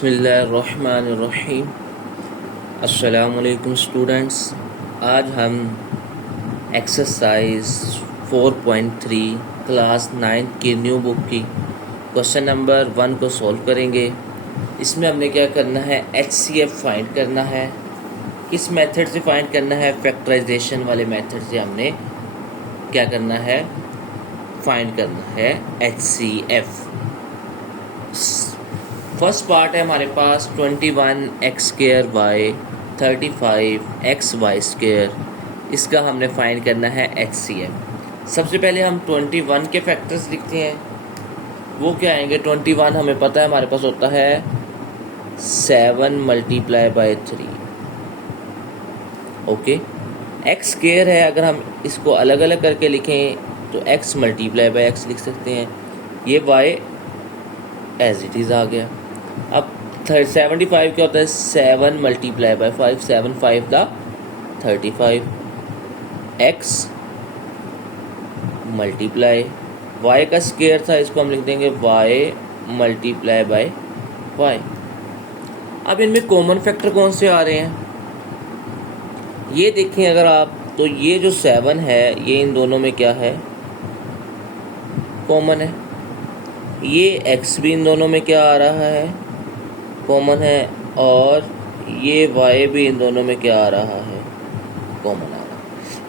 बिस्मिल्लाहिर्रहमानिर्रहीम। अस्सलामुअलैकुम स्टूडेंट्स। आज हम एक्सरसाइज 4.3 क्लास 9 की न्यू बुक की क्वेश्चन नंबर 1 को सॉल्व करेंगे। इसमें हमने क्या करना है, HCF फाइंड करना है। किस मेथड से फाइंड करना है? फैक्टराइजेशन वाले मेथड से हमने क्या करना है, फाइंड करना है HCF। फर्स्ट पार्ट है हमारे पास 21x² 35xy²। इसका हमने फाइंड करना है HCF। सबसे पहले हम 21 के फैक्टर्स लिखते हैं। वो क्या आएंगे? 21 हमें पता है हमारे पास होता है 7 × 3। ओके, x² है, अगर हम इसको अलग अलग करके लिखें तो x × x लिख सकते हैं। ये y एज इट इज़ आ गया। अब 75 क्या होता है? 7 × 5, 7 5 दा 35। x मल्टीप्लाई y का स्क्वायर था, इसको हम लिख देंगे y × y। अब इनमें कॉमन फैक्टर कौन से आ रहे हैं ये देखें अगर आप, तो ये जो 7 है ये इन दोनों में क्या है? कॉमन है। ये x भी इन दोनों में क्या आ रहा है? कॉमन है। और ये y भी इन दोनों में क्या आ रहा है? कॉमन आ रहा है।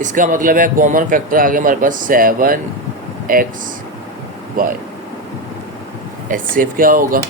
इसका मतलब है कॉमन फैक्टर आ गया हमारे पास 7xy। HCF क्या होगा?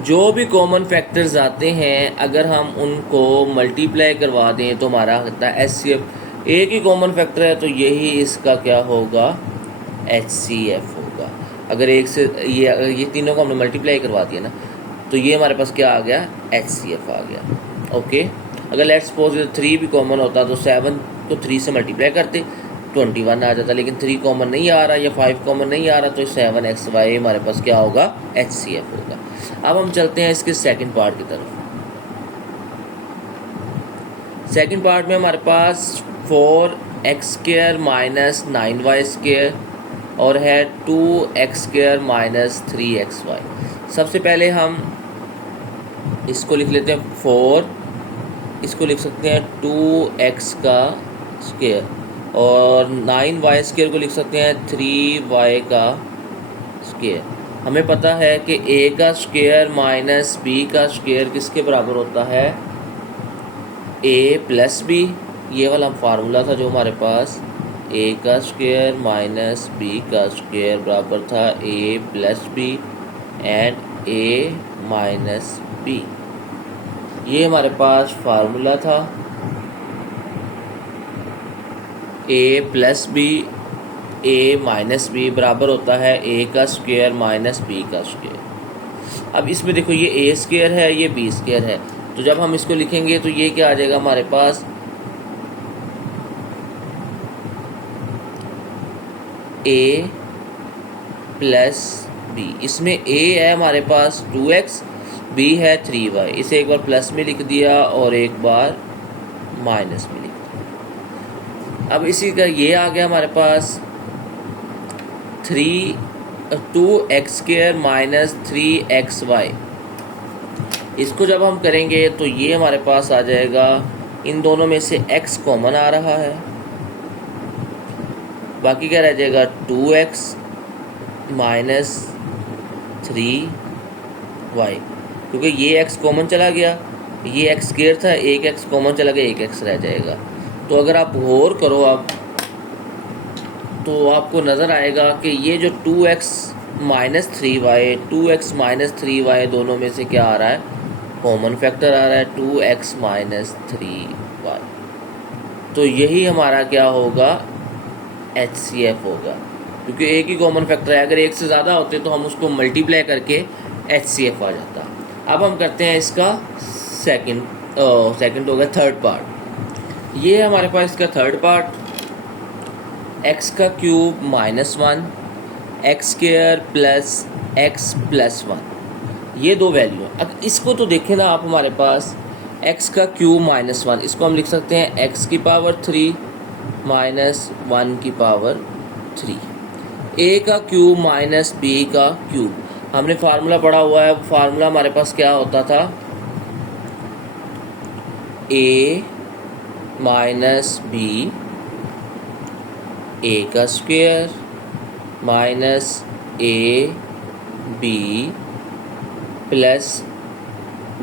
जो भी कॉमन फैक्टर्स आते हैं अगर हम उनको मल्टीप्लाई करवा दें तो हमारा होता है HCF। एक ही कॉमन फैक्टर है तो यही इसका क्या होगा? HCF होगा। अगर एक से ये तीनों को हमने मल्टीप्लाई करवा दिया ना, तो ये हमारे पास क्या आ गया? HCF आ गया। ओके, अगर लेट्स सपोज 3 भी कॉमन होता तो 7 को 3 से मल्टीप्लाई करते 21 आ जाता, लेकिन 3 कॉमन नहीं आ रहा या 5 कॉमन नहीं आ रहा, तो 7xy हमारे पास क्या होगा? HCF होगा। अब हम चलते हैं इसके सेकंड पार्ट की तरफ। सेकंड पार्ट में हमारे पास 4x² - 9y² और है 2x² - 3xy। सबसे पहले हम इसको लिख लेते हैं 4, इसको लिख सकते हैं 2x² और 9y² को लिख सकते हैं 3y²। हमें पता है कि a² - b² किसके बराबर होता है? a + b। ये वाला फार्मूला था जो हमारे पास a² - b² बराबर था a + b and a - b। ये हमारे पास फार्मूला था a + b a - b बराबर होता है a² - b²। अब इसमें देखो ये a² है, ये b² है, तो जब हम इसको लिखेंगे तो ये क्या आ जाएगा हमारे पास? a + b। इसमें a है हमारे पास 2x, b है 3y। इसे एक बार प्लस में लिख दिया और एक बार माइनस में लिख दिया। अब इसी का ये आ गया हमारे पास 2x² - 3xy। इसको जब हम करेंगे तो ये हमारे पास आ जाएगा, इन दोनों में से x कॉमन आ रहा है, बाकी क्या रह जाएगा? 2x - 3y, क्योंकि ये x कॉमन चला गया, ये x² था, एक x कॉमन चला गया, एक x रह जाएगा। तो अगर आप गौर करो आप, तो आपको नज़र आएगा कि ये जो 2x - 3y 2x - 3y दोनों में से क्या आ रहा है? कॉमन फैक्टर आ रहा है 2x - 3y। तो यही हमारा क्या होगा? HCF होगा, क्योंकि एक ही कॉमन फैक्टर है। अगर एक से ज़्यादा होते तो हम उसको मल्टीप्लाई करके HCF आ जाता। अब हम करते हैं इसका सेकंड हो गया थर्ड पार्ट। ये हमारे पास इसका third part x³ - 1 x² + x + 1। ये दो वैल्यू। अब इसको तो देखें ना आप, हमारे पास x³ - 1, इसको हम लिख सकते हैं x³ - 3 - 1 की पावर 3। a का क्यूब माइनस b का क्यूब। हमने फार्मूला पढ़ा हुआ है, फार्मूला हमारे पास क्या होता था, a माइनस बी ए का square minus A B plus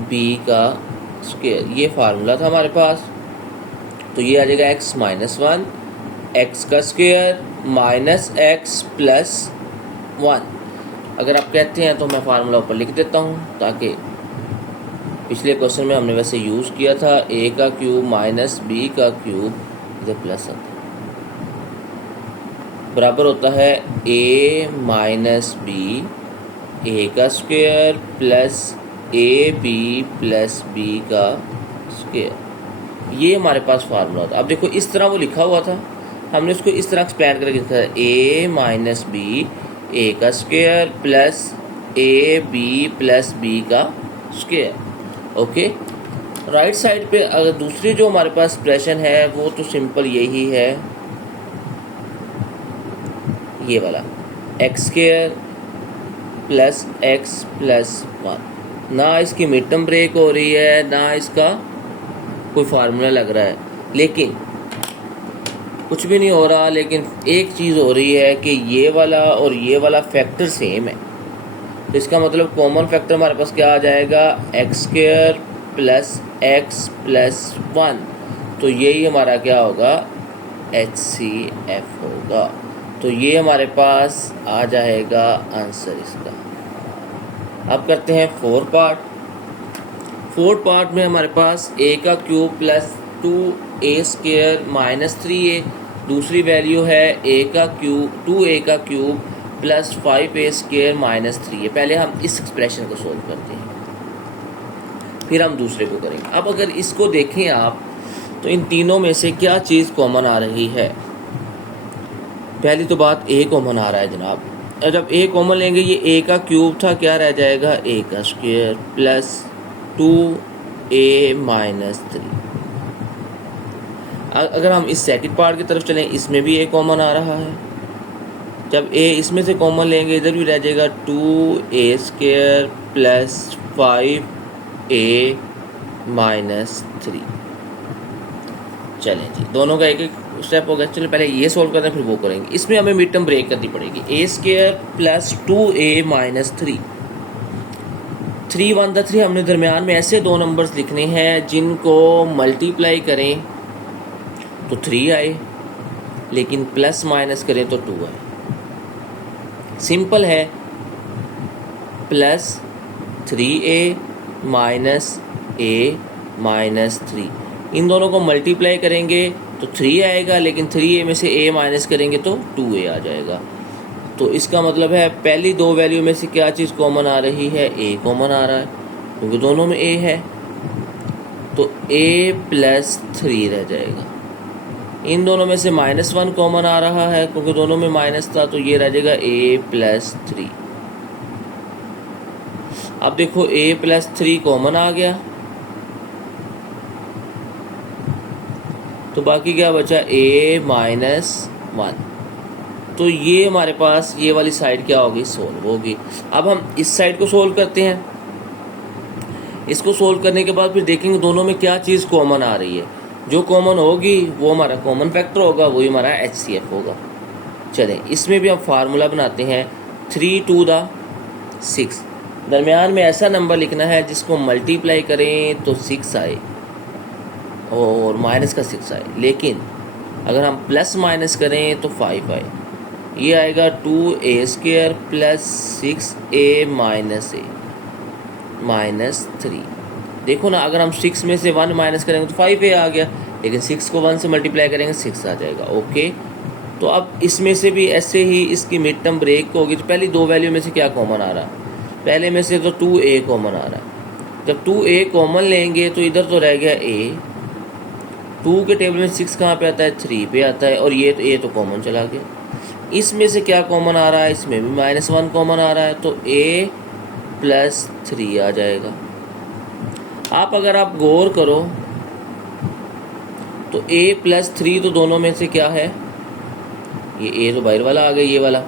B का स्क्वायर, ये फार्मूला था हमारे पास। तो ये आ जाएगा x माइनस 1 एक्स का स्क्वायर माइनस एक्स प्लस 1। अगर आप कहते हैं तो मैं फार्मूला ऊपर लिख देता हूँ, ताकि पिछले क्वेश्चन में हमने वैसे यूज़ किया था, a का क्यूब माइनस बी का क्यूब इधर प्लस आता है, बराबर होता है a माइनस बी ए का square plus A B plus B का स्क्वायर। ये हमारे पास फार्मूला था। अब देखो इस तरह वो लिखा हुआ था, हमने उसको इस तरह एक्सप्लेन करके लिखा है, a माइनस बी ए का square plus A B plus B का स्क्वायर। ओके, राइट साइड पे अगर दूसरी जो हमारे पास एक्सप्रेशन है वो तो सिंपल यही है, ये वाला x square plus x plus 1। ना इसकी मिड टर्म ब्रेक हो रही है, ना इसका कोई फार्मूला लग रहा है, लेकिन कुछ भी नहीं हो रहा, लेकिन एक चीज़ हो रही है कि ये वाला और ये वाला फैक्टर सेम है। तो इसका मतलब कॉमन फैक्टर हमारे पास क्या आ जाएगा, x square plus x plus 1। तो यही हमारा क्या होगा, HCF होगा। तो ये हमारे पास आ जाएगा आंसर इसका। अब करते हैं फोर्थ पार्ट में हमारे पास a का cube plus 2a square minus 3a, दूसरी वैल्यू है a का क्यूब 2a का cube plus 5a square minus 3a। पहले हम इस एक्सप्रेशन को सोल्व करते हैं, फिर हम दूसरे को करेंगे। अब अगर इसको देखें आप, तो इन तीनों में से क्या चीज़ कॉमन आ रही है। पहली तो बात a कॉमन आ रहा है जनाब। जब a कॉमन लेंगे, ये a का क्यूब था, क्या रह जाएगा, a का स्क्वायर प्लस 2a माइनस 3। अगर हम इस सेकंड पार्ट की तरफ चलें, इसमें भी a कॉमन आ रहा है। जब a इसमें से कॉमन लेंगे, इधर भी रह जाएगा 2a square plus 5a minus 3। चलें जी, दोनों का एक एक स्टेप हो गया। चलो पहले ये सोल्व करते हैं, फिर वो करेंगे। इसमें हमें मिड टर्म ब्रेक करनी पड़ेगी, a square plus 2a minus 3। 3 1 था 3, हमने दरमियान में ऐसे दो नंबर्स लिखने हैं जिनको मल्टीप्लाई करें तो 3 आए, लेकिन प्लस माइनस करें तो 2 आए। सिंपल है, plus 3a minus a minus 3, इन दोनों को मल्टीप्लाई करेंगे तो 3 आएगा, लेकिन 3a में से a माइनस करेंगे तो 2a आ जाएगा। तो इसका मतलब है पहली दो वैल्यू में से क्या चीज़ कॉमन आ रही है, a कॉमन आ रहा है, क्योंकि दोनों में a है। तो a प्लस 3 रह जाएगा। इन दोनों में से -1 कॉमन आ रहा है, क्योंकि दोनों में माइनस था, तो ये रह जाएगा a प्लस 3। अब देखो a प्लस 3 कॉमन आ गया, तो बाकी क्या बचा, a माइनस 1। तो ये हमारे पास ये वाली साइड क्या होगी, सोल्व होगी। अब हम इस साइड को सोल्व करते हैं। इसको सोल्व करने के बाद फिर देखेंगे दोनों में क्या चीज़ कॉमन आ रही है। जो कॉमन होगी वो हमारा कॉमन फैक्टर होगा, वही हमारा HCF होगा। चलें, इसमें भी हम फार्मूला बनाते हैं। 3 2 6, दरमियान में ऐसा नंबर लिखना है जिसको मल्टीप्लाई करें तो 6 आए और माइनस का 6 आए, लेकिन अगर हम प्लस माइनस करें तो 5 आए। ये आएगा 2a square plus 6a minus a minus 3। देखो ना, अगर हम 6 में से 1 माइनस करेंगे तो 5a आ गया, लेकिन 6 को 1 से मल्टीप्लाई करेंगे 6 आ जाएगा। ओके, तो अब इसमें से भी ऐसे ही इसकी मिड टर्म ब्रेक होगी। तो पहली दो वैल्यू में से क्या कॉमन आ रहा है, पहले में से तो 2a कॉमन आ रहा है। जब 2a कॉमन लेंगे तो इधर तो रह गया a, 2 के टेबल में 6 कहाँ पे आता है, 3 पे आता है, और ये तो कॉमन चला गया। इसमें से क्या कॉमन आ रहा है, इसमें भी -1 कॉमन आ रहा है, तो a प्लस 3 आ जाएगा। आप अगर आप गौर करो तो a प्लस 3 तो दोनों में से क्या है, ये a तो बाहर वाला आ गया, ये वाला।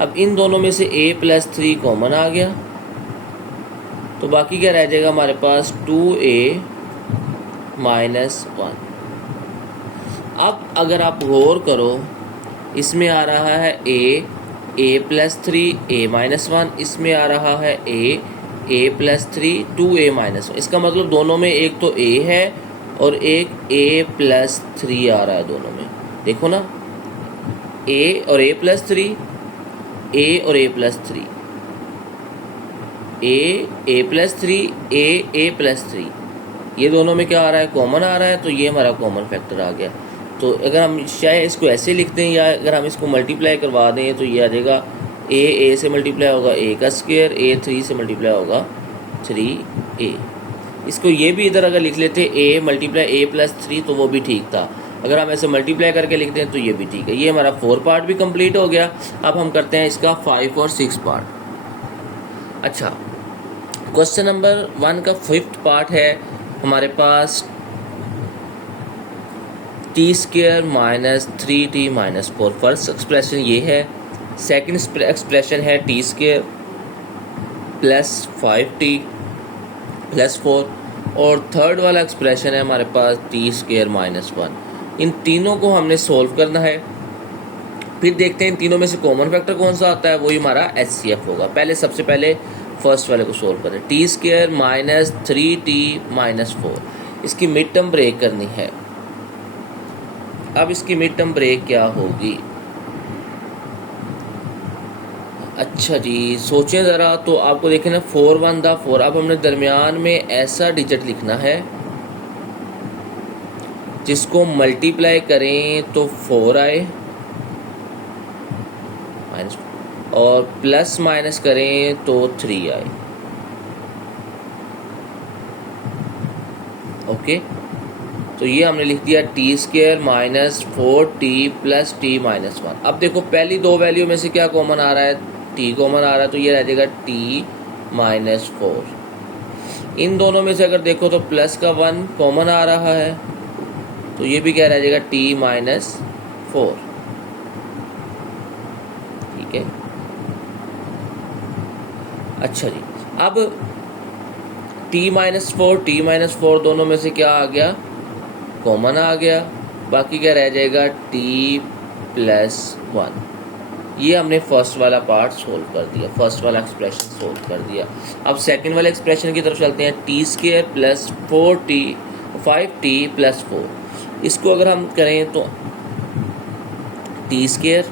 अब इन दोनों में से a+3 कॉमन आ गया, तो बाकी क्या रह जाएगा हमारे पास 2a - 1। अब अगर आप गौर करो, इसमें आ रहा है a+3 a-1, इसमें आ रहा है a+3 2a-1। इसका मतलब दोनों में एक तो a है और एक a+3 आ रहा है दोनों में। देखो ना, a और a+3, a और a+3, a+3, a+3, ये दोनों में क्या आ रहा है, कॉमन आ रहा है, तो ये हमारा कॉमन फैक्टर आ गया। तो अगर हम चाहे इसको ऐसे लिखते हैं या अगर हम इसको मल्टीप्लाई करवा दें तो ये आ जाएगा a से मल्टीप्लाई होगा a का स्क्वायर, a 3 से मल्टीप्लाई होगा 3a। इसको ये भी इधर अगर लिख लेते a × a+3 तो वो भी ठीक था। अगर हम ऐसे मल्टीप्लाई करके लिखते हैं तो ये भी ठीक है। ये हमारा 4 पार्ट भी कंप्लीट हो गया। अब हम करते हैं इसका 5 और 6 पार्ट। अच्छा, क्वेश्चन नंबर 1 का 5th पार्ट है हमारे पास t² - 3t - 4। फर्स्ट एक्सप्रेशन ये है, सेकंड एक्सप्रेशन है t² + 5t + 4, और थर्ड वाला एक्सप्रेशन है हमारे पास t² - 1। इन तीनों को हमने सोल्व करना है। फिर देखते हैं इन तीनों में से कॉमन फैक्टर कौन सा आता है, वही हमारा HCF होगा। सबसे पहले फर्स्ट वाले को सोल्व करें, t² - 3t - 4। इसकी मिड टर्म ब्रेक करनी है। अब इसकी मिड टर्म ब्रेक क्या होगी? अच्छा जी, सोचें ज़रा। तो आपको देखें ना, 4 × 1 = 4। अब हमने दरमियान में ऐसा डिजिट लिखना है जिसको मल्टीप्लाई करें तो 4 आए, और प्लस माइनस करें तो 3 आए। ओके, तो ये हमने लिख दिया t² - 4t + t - 1। अब देखो, पहली दो वैल्यू में से क्या कॉमन आ रहा है, t कॉमन आ रहा है, तो ये रह जाएगा t - 4। इन दोनों में से अगर देखो तो प्लस का 1 कॉमन आ रहा है, तो ये भी क्या रह जाएगा, t - 4। ठीक है। अच्छा जी, अब t - 4 t - 4 दोनों में से क्या आ गया, कॉमन आ गया। बाकी क्या रह जाएगा, t + 1। ये हमने फर्स्ट वाला पार्ट सोल्व कर दिया, फर्स्ट वाला एक्सप्रेशन सोल्व कर दिया। अब सेकंड वाले एक्सप्रेशन की तरफ चलते हैं, t² + 5t + 4। इसको अगर हम करें तो t²,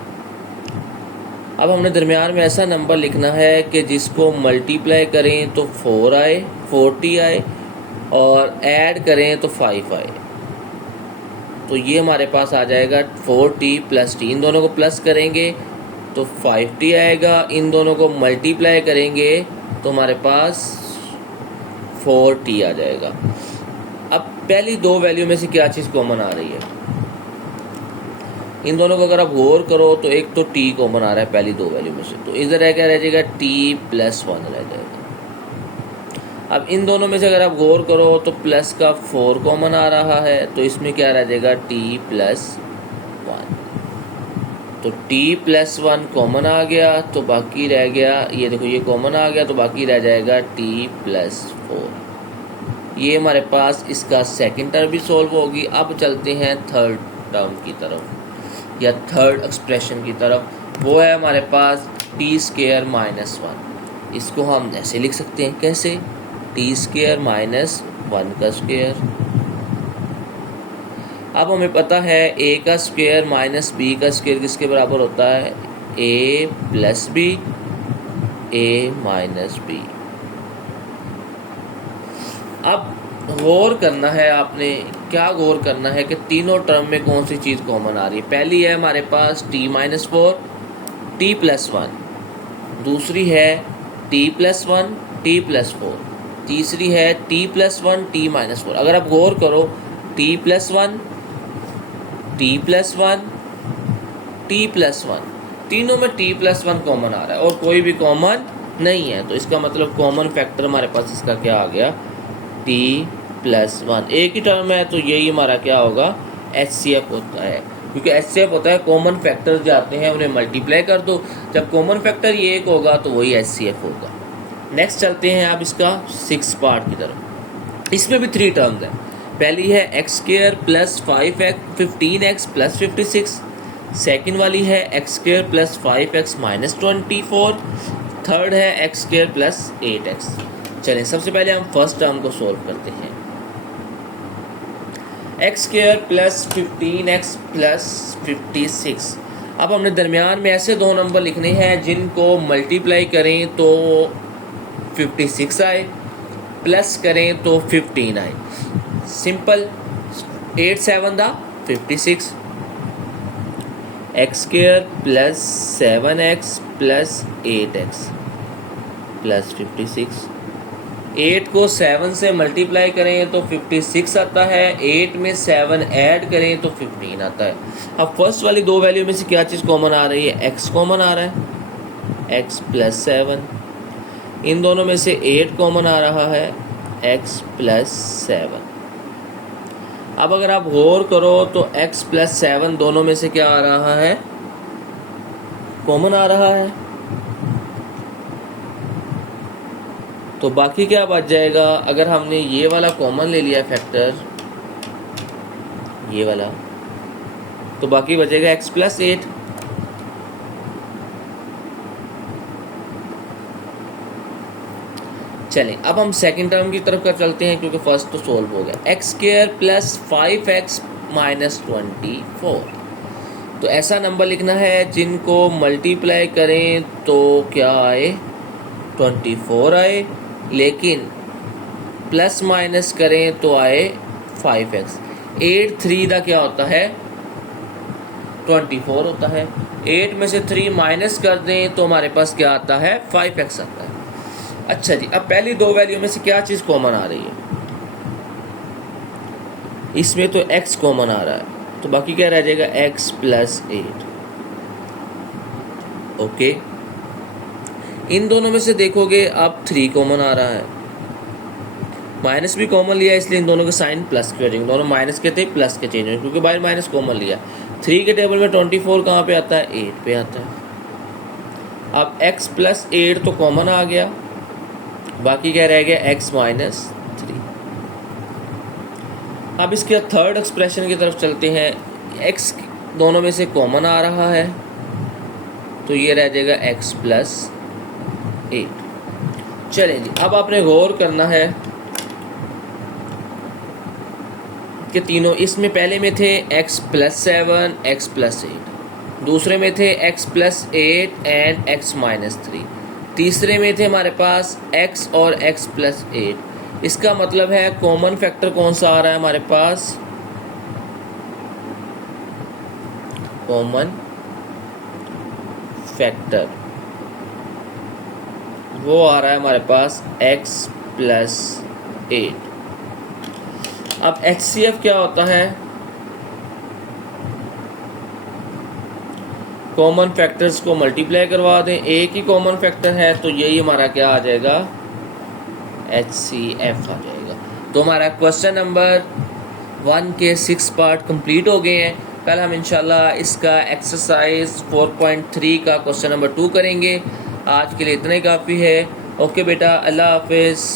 अब हमने दरमियान में ऐसा नंबर लिखना है कि जिसको मल्टीप्लाई करें तो 4 आए, 4t आए, और ऐड करें तो 5 आए। तो ये हमारे पास आ जाएगा 4t + t। इन दोनों को प्लस करेंगे तो 5t आएगा, इन दोनों को मल्टीप्लाई करेंगे तो हमारे पास 4t आ जाएगा। अब पहली दो वैल्यू में से क्या चीज़ कॉमन आ रही है, इन दोनों को अगर आप गौर करो तो एक तो t कॉमन आ रहा है पहली दो वैल्यू में से, तो इधर क्या रह जाएगा, t + 1 रह जाएगा। अब इन दोनों में से अगर आप गौर करो तो प्लस का 4 कॉमन आ रहा है, तो इसमें क्या रह जाएगा, t + 1। तो t + 1 कॉमन आ गया, तो बाकी रह गया, ये देखो ये कॉमन आ गया, तो बाकी रह जाएगा t + 4। ये हमारे पास इसका सेकंड टर्म भी सॉल्व होगी। अब चलते हैं थर्ड टर्म की तरफ या थर्ड एक्सप्रेशन की तरफ। वो है हमारे पास t² - 1। इसको हम ऐसे लिख सकते हैं, कैसे, t² - 1 का स्क्वायर। अब हमें पता है a का स्क्वायर - b का स्क्वायर किसके बराबर होता है, a + b, a - b। अब गौर करना है आपने, क्या गौर करना है कि तीनों टर्म में कौन सी चीज़ कॉमन आ रही है। पहली है हमारे पास t - 4 t + 1, दूसरी है t + 1 t + 4, तीसरी है t + 1 t - 4। अगर आप गौर करो, t + 1 t + 1 t + 1, तीनों में t + 1 कॉमन आ रहा है और कोई भी कॉमन नहीं है। तो इसका मतलब कॉमन फैक्टर हमारे पास इसका क्या आ गया, t + 1। एक ही टर्म है तो यही हमारा क्या होगा, HCF होता है। क्योंकि HCF होता है कॉमन फैक्टर जो आते हैं उन्हें मल्टीप्लाई कर दो, जब कॉमन फैक्टर ये एक होगा तो वही HCF होगा। नेक्स्ट चलते हैं अब इसका 6 पार्ट की तरफ। इसमें भी 3 टर्म्स हैं। पहली है x² plus 15x plus 56, second वाली है x² plus 5x minus 24, third है x² प्लस 8x। चलें सबसे पहले हम फर्स्ट टर्म को सोल्व करते हैं। x² plus 15x plus 56। अब हमने दरमियान में ऐसे दो नंबर लिखने हैं जिनको मल्टीप्लाई करें तो 56 आए, प्लस करें तो 15 आए। सिंपल, 8 7 दा 56, x² plus 7x plus 8x plus 56। 8 को 7 से मल्टीप्लाई करें तो 56 आता है, 8 में 7 ऐड करें तो 15 आता है। अब फर्स्ट वाली दो वैल्यू में से क्या चीज़ कॉमन आ रही है? x कॉमन आ रहा है, x प्लस 7। इन दोनों में से 8 कॉमन आ रहा है, x प्लस 7। अब अगर आप गौर करो तो x प्लस 7 दोनों में से क्या आ रहा है? कॉमन आ रहा है। तो बाकी क्या बच जाएगा? अगर हमने ये वाला कॉमन ले लिया फैक्टर, ये वाला, तो बाकी बचेगा x प्लस 8। चलें अब हम सेकंड टर्म की तरफ कर चलते हैं क्योंकि फर्स्ट तो सोल्व हो गया। x² plus 5x minus 24। तो ऐसा नंबर लिखना है जिनको मल्टीप्लाई करें तो क्या आए? 24 आए, लेकिन प्लस माइनस करें तो आए 5x। 8 3 का क्या होता है? 24 होता है। 8 में से 3 माइनस कर दें तो हमारे पास क्या आता है? 5x आता है। अच्छा जी, अब पहली दो वैल्यू में से क्या चीज़ कॉमन आ रही है? इसमें तो x कॉमन आ रहा है, तो बाकी क्या रह जाएगा? x plus 8। ओके, इन दोनों में से देखोगे अब 3 कॉमन आ रहा है, माइनस भी कॉमन लिया इसलिए इन दोनों के साइन प्लस के हो जाएंगे। दोनों माइनस के थे, प्लस के चेंज हुए क्योंकि बाहर माइनस कॉमन लिया। 3 के टेबल में 24 कहाँ पे आता है? 8 पे आता है। अब x प्लस 8 तो कॉमन आ गया, बाकी क्या रह गया? x minus 3। अब इसके थर्ड एक्सप्रेशन की तरफ चलते हैं। x दोनों में से कॉमन आ रहा है तो ये रह जाएगा x प्लस 8। चलें जी, अब आपने गौर करना है कि तीनों, इसमें पहले में थे x प्लस 7, x प्लस 8, दूसरे में थे x plus 8 and x minus 3, तीसरे में थे हमारे पास x और x प्लस 8। इसका मतलब है कॉमन फैक्टर कौन सा आ रहा है हमारे पास? कॉमन फैक्टर वो आ रहा है हमारे पास x प्लस 8। अब HCF क्या होता है? कॉमन फैक्टर्स को मल्टीप्लाई करवा दें, एक ही कॉमन फैक्टर है तो यही हमारा क्या आ जाएगा? HCF आ जाएगा। तो हमारा क्वेश्चन नंबर 1 के 6 पार्ट कंप्लीट हो गए हैं। कल हम इंशाल्लाह इसका एक्सरसाइज 4.3 का क्वेश्चन नंबर 2 करेंगे। आज के लिए इतना ही काफ़ी है। ओके बेटा, अल्लाह हाफिज़।